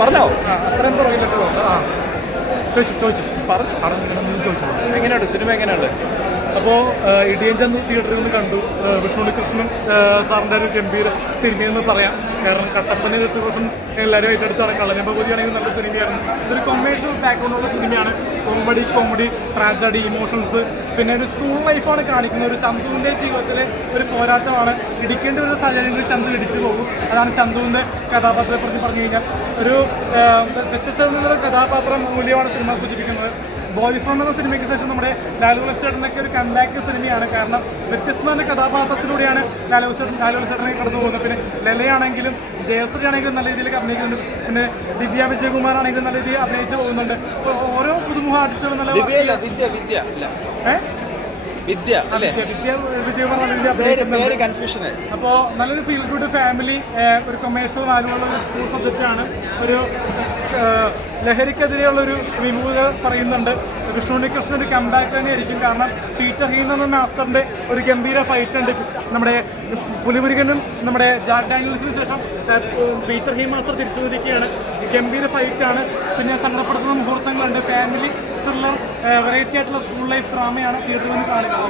പറഞ്ഞോ. അത്രയും പുറകിലോട്ട് പോകും. ചോദിച്ചു എങ്ങനെയുണ്ട് സിനിമ? എങ്ങനെയുണ്ട്? അപ്പോൾ ഇടിയൻ ചന്തു തിയേറ്ററിൽ നിന്ന് കണ്ടു. വിഷ്ണു കൃഷ്ണൻ സാറിൻ്റെ ഒരു ഗംഭീര സിനിമയെന്ന് പറയാം. കാരണം കട്ടപ്പന കൃത്യകൃഷ്ണൻ എല്ലാവരും ഏറ്റെടുത്താണ്. കള്ളനമ്പൂതിയാണെങ്കിൽ നല്ല സിനിമയായിരുന്നു. ഇതൊരു കൊമേഴ്ഷ്യൽ ബാക്ക്ഗ്രൗണ്ടുള്ള സിനിമയാണ്. കോമഡി ട്രാജഡി ഇമോഷൻസ്, പിന്നെ ഒരു സ്കൂൾ ലൈഫാണ് കാണിക്കുന്നത്. ഒരു ചന്തുവിൻ്റെ ജീവിതത്തിലെ ഒരു പോരാട്ടമാണ്. ഇടിക്കേണ്ട ഒരു സാഹചര്യത്തിൽ ചന്തു ഇടിച്ചു പോകും. അതാണ് ചന്തുവിൻ്റെ കഥാപാത്രത്തെ പറ്റി പറഞ്ഞു കഴിഞ്ഞാൽ ഒരു വ്യത്യസ്തമായ കഥാപാത്രം മൂല്യമാണ് സിനിമ സൂചിപ്പിക്കുന്നത്. ബോയ് ഫ്രം എന്ന സിനിമയ്ക്ക് ശേഷം നമ്മുടെ ലാലു ചേട്ടനൊക്കെ ഒരു കംബാക്ക് സിനിമയാണ്. കാരണം വ്യത്യസ്തമായ കഥാപാത്രത്തിലൂടെയാണ് ലാലു ചേട്ടനെ കടന്നു പോകുന്നത്. പിന്നെ ലലയാണെങ്കിലും ജയശ്രീ ആണെങ്കിലും നല്ല രീതിയിൽ അഭിനയിക്കുന്നുണ്ട്. പിന്നെ ദിവ്യ വിജയകുമാർ ആണെങ്കിലും നല്ല രീതിയിൽ അഭിനയിച്ച് പോകുന്നുണ്ട്. അപ്പോൾ ഓരോ പുതുമുഖ ആർട്ടിസ്റ്റുകളും നല്ല അപ്പോൾ നല്ലൊരു ഫീൽ ഗുഡ് ഫാമിലി, ഒരു കൊമേഴ്ഷ്യൽ വാല്യൂള്ള ഒരു സ്കൂൾ സബ്ജക്റ്റാണ്. ഒരു ലഹരിക്കെതിരെയുള്ളൊരു വിമുഖത പറയുന്നുണ്ട്. വിഷ്ണു കൃഷ്ണൻ ഒരു കംബാക്ക് തന്നെ ആയിരിക്കും. കാരണം പീറ്റർ ഹീൻ എന്ന മാസ്റ്ററിൻ്റെ ഒരു ഗംഭീര ഫൈറ്റ് ഉണ്ട്. നമ്മുടെ പുലിമുരുകനും നമ്മുടെ ജാക്ക് ഡാനിയൽസിന് ശേഷം പീറ്റർ ഹീൻ മാസ്റ്റർ തിരിച്ചു വരികയാണ്. ഗംഭീര ഫൈറ്റാണ്. പിന്നെ സങ്കടപ്പെടുത്തുന്ന മുഹൂർത്തങ്ങളുണ്ട്. ഫാമിലി ത്രില്ലർ വെറൈറ്റി ആയിട്ടുള്ള സ്കൂൾ ലൈഫ് ഡ്രാമയാണ് തിയേറ്ററിൽ നിന്ന് കാണുന്നത്.